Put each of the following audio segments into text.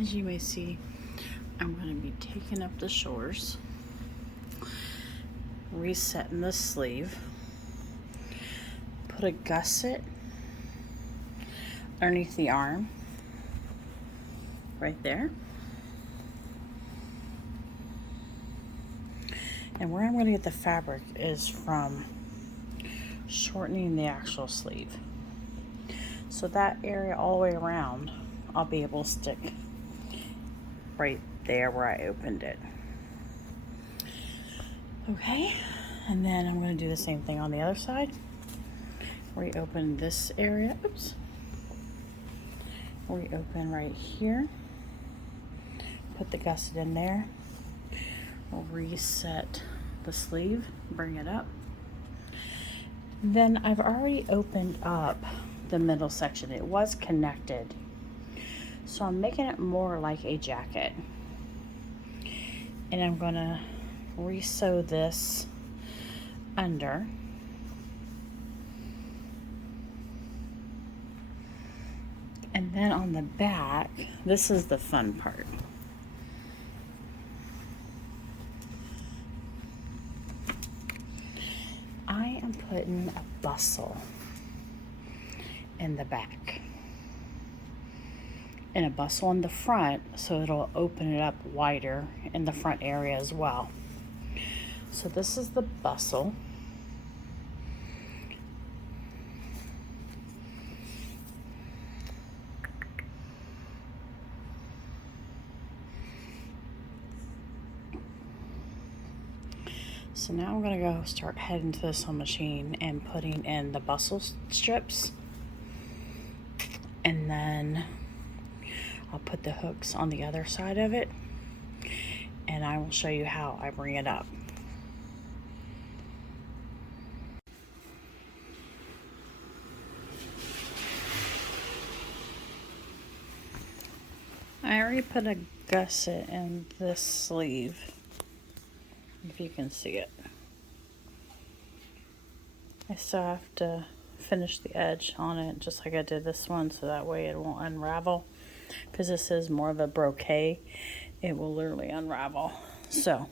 As you may see, I'm going to be taking up the shoulders, resetting the sleeve, put a gusset underneath the arm, right there. And where I'm going to get the fabric is from shortening the actual sleeve. So that area all the way around, I'll be able to stick right there where I opened it. Okay, and then I'm going to do the same thing on the other side. Reopen this area, oops. Reopen right here. Put the gusset in there. Reset the sleeve, bring it up. Then I've already opened up the middle section. It was connected. So I'm making it more like a jacket. And I'm gonna re-sew this under. And then on the back, this is the fun part. I am putting a bustle in the back and a bustle in the front, so it'll open it up wider in the front area as well. So this is the bustle. So now I'm gonna go start heading to the sewing machine and putting in the bustle strips, and then I'll put the hooks on the other side of it, and I will show you how I bring it up. I already put a gusset in this sleeve, if you can see it. I still have to finish the edge on it just like I did this one, so that way it won't unravel. Because this is more of a brocade, it will literally unravel. So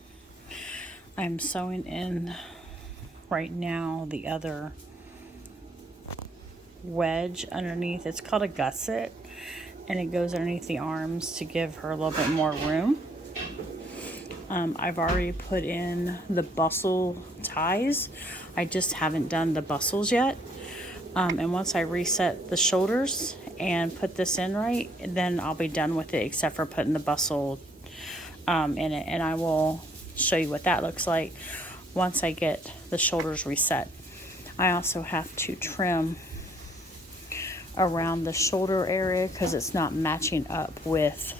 I'm sewing in right now the other wedge underneath. It's called a gusset, and it goes underneath the arms to give her a little bit more room. I've already put in the bustle ties. I just haven't done the bustles yet. And once I reset the shoulders and put this in right, then I'll be done with it, except for putting the bustle in it. And I will show you what that looks like once I get the shoulders reset. I also have to trim around the shoulder area because it's not matching up with,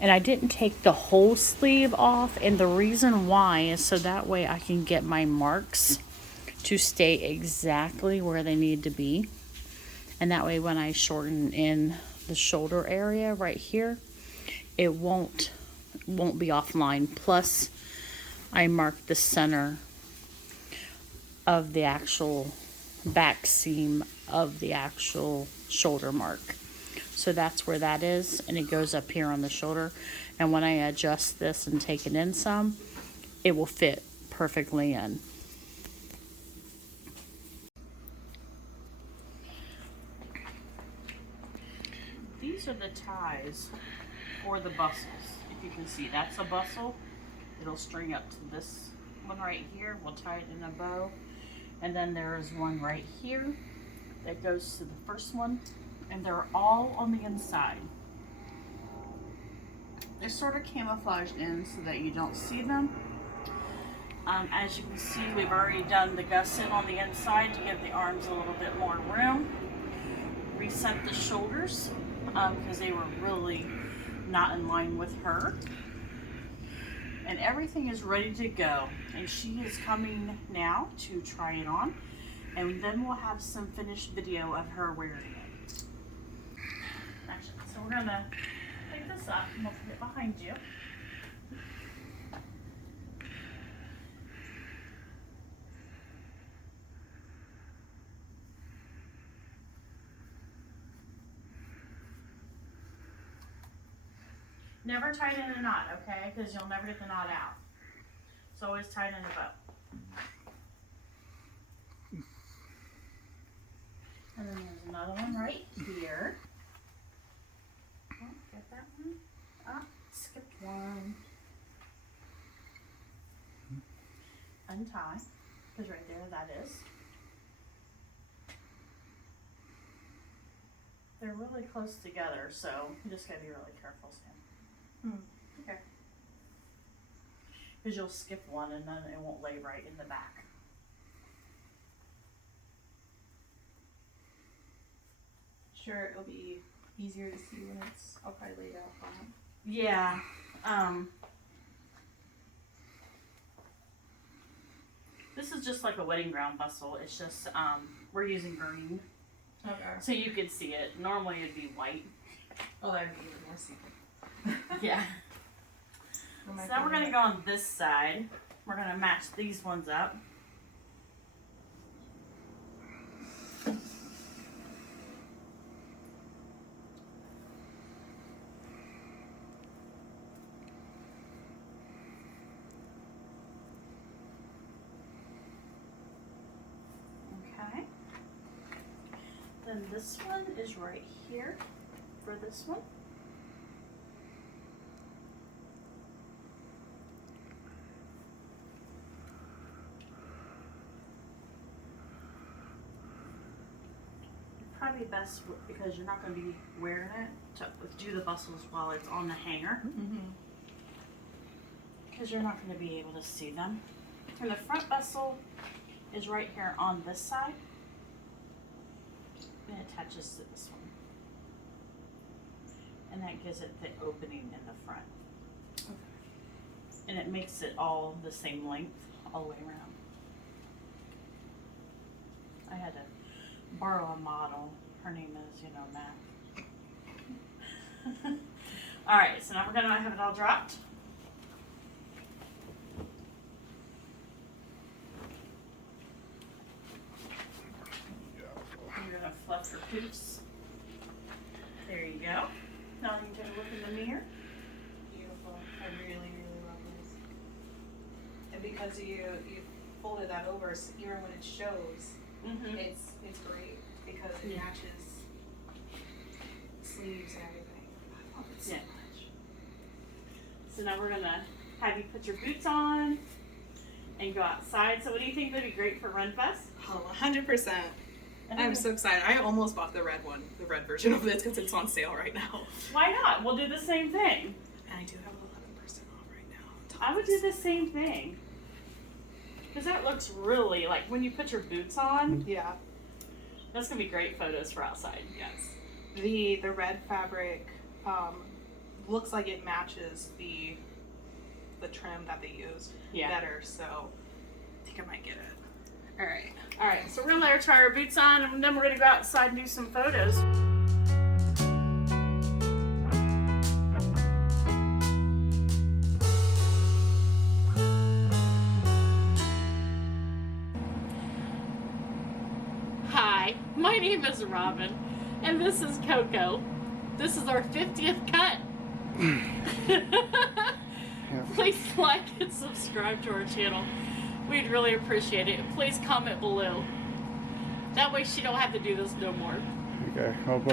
and I didn't take the whole sleeve off, and the reason why is so that way I can get my marks to stay exactly where they need to be, and that way when I shorten in the shoulder area right here, it won't be offline. Plus I marked the center of the actual back seam of the actual shoulder mark. So that's where that is, and it goes up here on the shoulder. And when I adjust this and take it in some, it will fit perfectly in. These are the ties for the bustles. If you can see, that's a bustle. It'll string up to this one right here. We'll tie it in a bow. And then there is one right here that goes to the first one, and they're all on the inside. They're sort of camouflaged in so that you don't see them. As you can see, we've already done the gusset on the inside to give the arms a little bit more room. Reset the shoulders because they were really not in line with her. And everything is ready to go, and she is coming now to try it on, and then we'll have some finished video of her wearing it. So we're gonna pick this up and we'll put it behind you. Never tie it in a knot, okay? Because you'll never get the knot out. So always tie it in a bow. And then there's another one right here. Oh, get that one. Ah, skipped one. Untie, because right there that is. They're really close together, so you just gotta be really careful, Sam. Okay. Because you'll skip one and then it won't lay right in the back. Sure, it'll be easier to see when it's all probably laid out on it. Yeah. This is just like a wedding gown bustle. It's just we're using green, Okay. so you could see it. Normally it'd be white. Oh, that'd be even more secret. Yeah. So now we're gonna go on this side. We're gonna match these ones up. Okay. Then this one is right here for this one. Probably best because you're not going to be wearing it to do the bustles while it's on the hanger. Because you're not going to be able to see them. And the front bustle is right here on this side. And it attaches to this one. And that gives it the opening in the front. Okay. And it makes it all the same length all the way around. I had to borrow a model. Her name is, Matt. All right, so now we're gonna have it all dropped. You're gonna fluff your poofs. There you go. Now you can take a look in the mirror. Beautiful. I really, really love this. And because you folded that over, so even when it shows, it's great because it matches sleeves and everything. I love it so much. So now we're gonna have you put your boots on and go outside. So what do you think would be great for Renfest? Oh, 100%. I'm so excited. I almost bought the red one, the red version of this because it's on sale right now. Why not? We'll do the same thing. And I do have 11% off right now. I would do the same thing. Because that looks really, like, when you put your boots on, Yeah. that's going to be great photos for outside. Yes. The red fabric looks like it matches the trim that they used better, so I think I might get it. All right, so we're going to let her try her boots on, and then we're going to go outside and do some photos. Hi, my name is Robin, and this is Coco. This is our 50th cut. Please like and subscribe to our channel. We'd really appreciate it. Please comment below. That way she don't have to do this no more. Okay, I'll put